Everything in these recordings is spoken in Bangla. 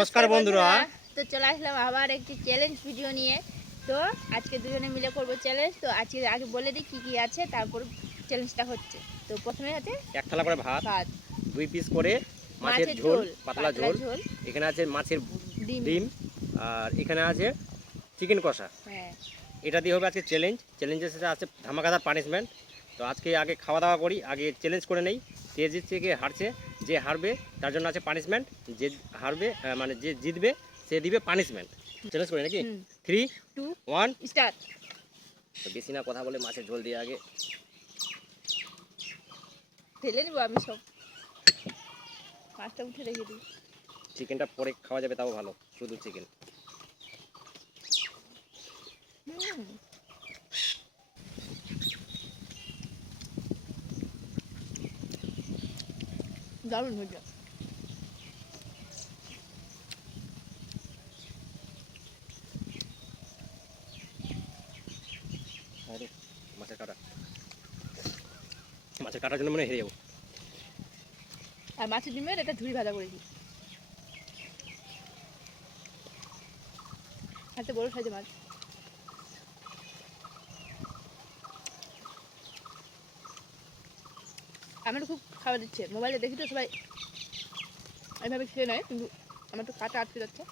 নমস্কার বন্ধুরা। তো চলে আসলাম আবার একটি চ্যালেঞ্জ ভিডিও নিয়ে। তো আজকে দুজনে মিলে করব চ্যালেঞ্জ। তো আজকে আগে বলে দিই কি আছে, তারপর চ্যালেঞ্জটা হচ্ছে। তো প্রথমে আছে এক থালা করে ভাত, 2 পিস করে মাছের ঝোল, পাতলা ঝোল। এখানে আছে মাছের ডিম আর এখানে আছে চিকেন কষা। হ্যাঁ, এটা দিয়ে হবে আজকে চ্যালেঞ্জের সাথে আছে ধামাকাদার পানিশমেন্ট। তো আজকে আগে খাওয়া দাওয়া করি, আগে চ্যালেঞ্জ করে নেই। যে জিতছে কে হারছে, যে হারবে তার জন্য আছে পানিশমেন্ট। যে হারবে মানে যে জিতবে সে দিবে পানিশমেন্ট। চ্যালেঞ্জ করে নাকি 3 2 1 স্টার্ট। তো বেশি না কথা বলে মাছের ঝোল দিয়ে আগে ঢেলে নেবো আমি সব। মাছটা উঠে রেখে দিই। চিকেনটা পরে খাওয়া যাবে, তাও ভালো, শুধু চিকেন। দারুণ হয়েছে। মাছের কাটার জন্য মনে হেরে যাবো। আর মাছের ডিমের এটা ঝুড়ি ভাজা করেছি। একটা বড় সাইজের মাছ। আমার খুব খাওয়া দিচ্ছে, মোবাইলে দেখি তো সবাই এইভাবে খেয়ে নেয়, কিন্তু আমার তো কাটা আটকে যাচ্ছে।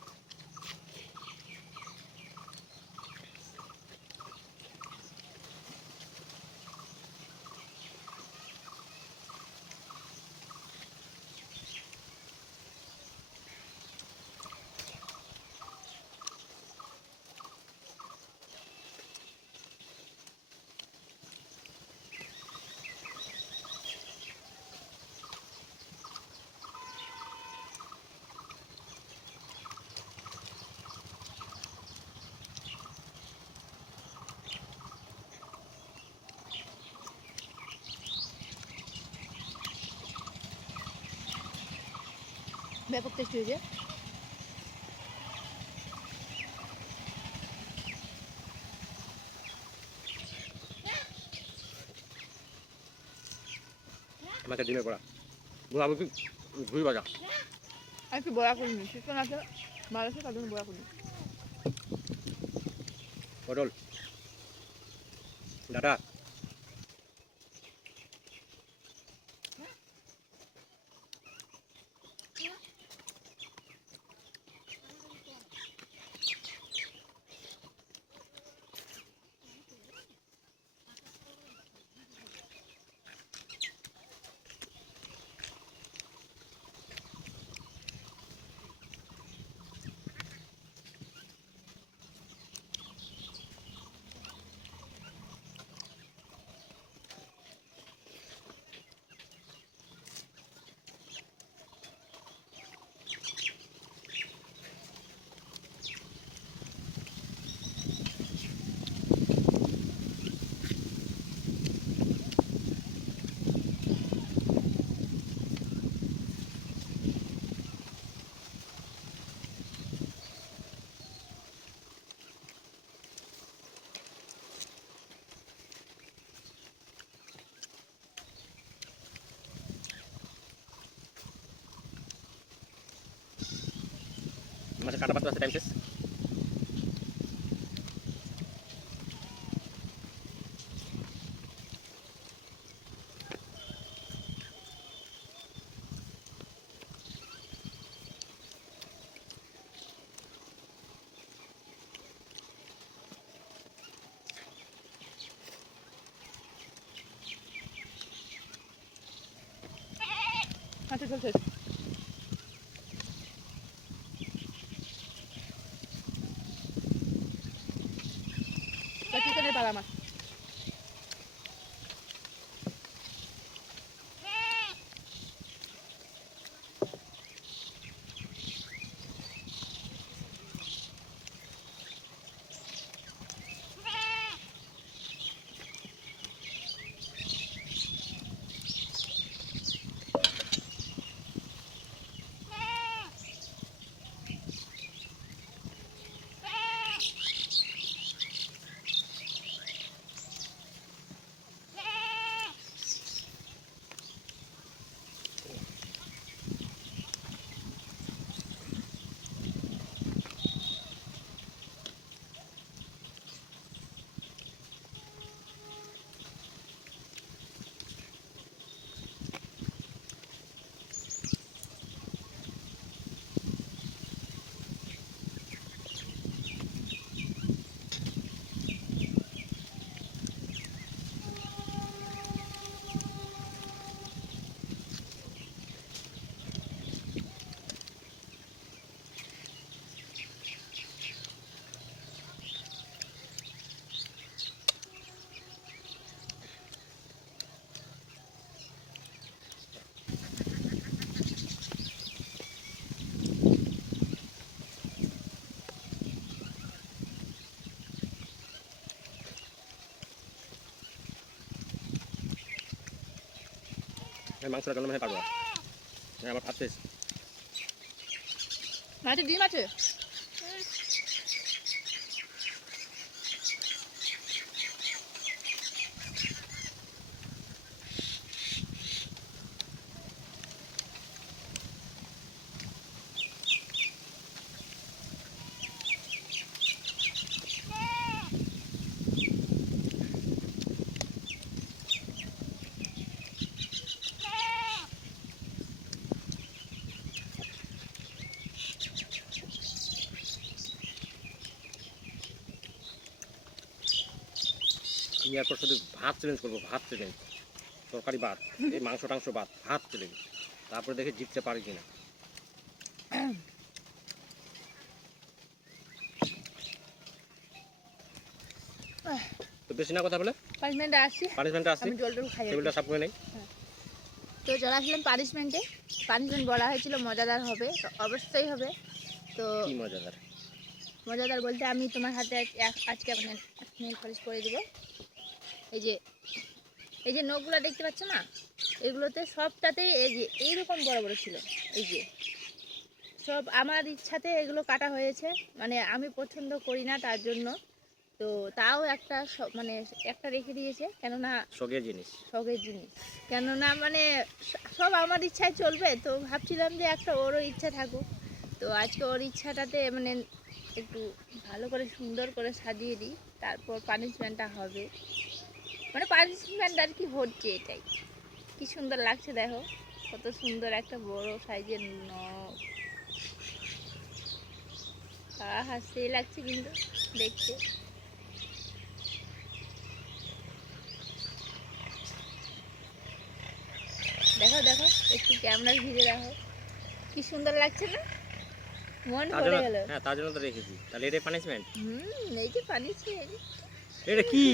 ব্যাপক টেস্ট হয়েছে। মাছের ডিমের বড়া, বুড়াবু কি ঝুড়ি ভাজা। আমি একটু বড়া করিনি, চিকেন আছে মাছ আছে, তার জন্য বড়া করিনি। পটল ডাটা, মাছের কাটা পাত্র আছে, টাইম শেষ। আচ্ছা চলছে। চিকেনের পালা মাছ। আমি মাংসটা কেন মানে পারবো আমার ভাত শেষ। মাঠে ডিম আছে। আমি এরপর শুধু ভাত চ্যালেঞ্জ করবো, ভাত চ্যালেঞ্জ, তরকারি বাদ, এই মাংস টাংস বাদ, ভাত চ্যালেঞ্জ, তারপরে দেখে জিততে পারি কিনা। তো বেশি না কথা বলে পানিশমেন্টে আসছি, পানিশমেন্টটা আসছে, আমি জলটা খাই। টেবিলটা সাফ করে নেই। তো চলে আসলাম পানিশমেন্টে। পানিশমেন্ট বলা হয়েছিল মজাদার হবে, তো অবশ্যই হবে। তো কি মজাদার। মজাদার বলতে আমি তোমার হাতে আজকে নেল পলিশ করে দেবো। এই যে নখগুলো দেখতে পাচ্ছ না, এগুলোতে সবটাতেই এই যে এইরকম বড় বড় ছিল। এই যে সব আমার ইচ্ছাতে এগুলো কাটা হয়েছে, মানে আমি পছন্দ করি না তার জন্য। তো তাও একটা মানে একটা রেখে দিয়েছে, কেননা শখের জিনিস, শখের জিনিস, কেননা মানে সব আমার ইচ্ছায় চলবে। তো ভাবছিলাম যে একটা ওরও ইচ্ছা থাকুক। তো আজকে ওর ইচ্ছাটাতে মানে একটু ভালো করে সুন্দর করে সাজিয়ে দিই, তারপর পানিশমেন্টটা হবে। মানে পানিশমেন্ট আর কি হচ্ছে এটাই। কি সুন্দর লাগছে দেখো, কত সুন্দর একটা বড় সাইজের নখ। আহা সেই লাগছে কিন্তু দেখতে। দেখো দেখো একটু ক্যামেরা ঘিরে দেখো, কি সুন্দর লাগছে না, মন তার ভরে জন্য, গেল। হ্যাঁ তার জন্য তো রেখেছি। তাহলে এটাই পানিশমেন্ট। এই যে পানিশমেন্ট। এটা কি?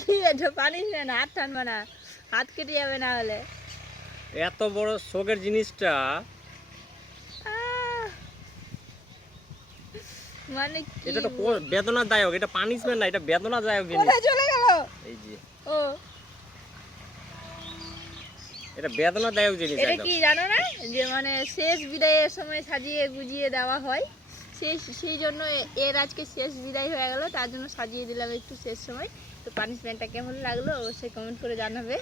কি এটা পানিশমেন্ট? হাত টানবা না, হাত কেটে যাবে না হলে। এত বড় শখের জিনিসটা আহ! মানে কি এটা তো বেদনাদায়ক, এটা পানিশমেন্ট না, এটা বেদনাদায়ক জিনিস। কোথায় চলে গেল? এই যে ও এটা বেদনাদায়ক জিনিস এটা একদম। কি জানো না, যে মানে শেষ বিদায়ের সময় সাজিয়ে গুজিয়ে দেওয়া হয়, সেই জন্য এর আজকে শেষ বিদায় হয়ে গেল, তার জন্য সাজিয়ে দিলাম একটু শেষ সময়। তো পানিশমেন্টটা কেমন লাগলো অবশ্যই কমেন্ট করে জানাবে।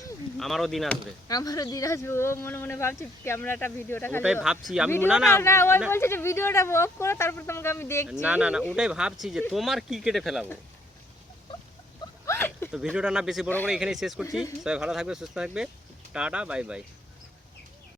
আমারও দিন আসবে, আমারও দিন আসবে। ও মনে মনে ভাবছি ক্যামেরাটা ভিডিওটা ওটাই ভাবছি আমি। না ভিডিওটা না না, ওই না, বলছে যে ভিডিওটা অফ করো তারপর তোমাকে আমি দেখছি। না না না, ওটাই ভাবছি যে তোমার কি কেটে ফেলাবো। তো ভিডিওটা না বেশি বড় করে এখানেই শেষ করছি। সবাই ভালো থাকবে, সুস্থ থাকবে, টাটা, বাই বাই।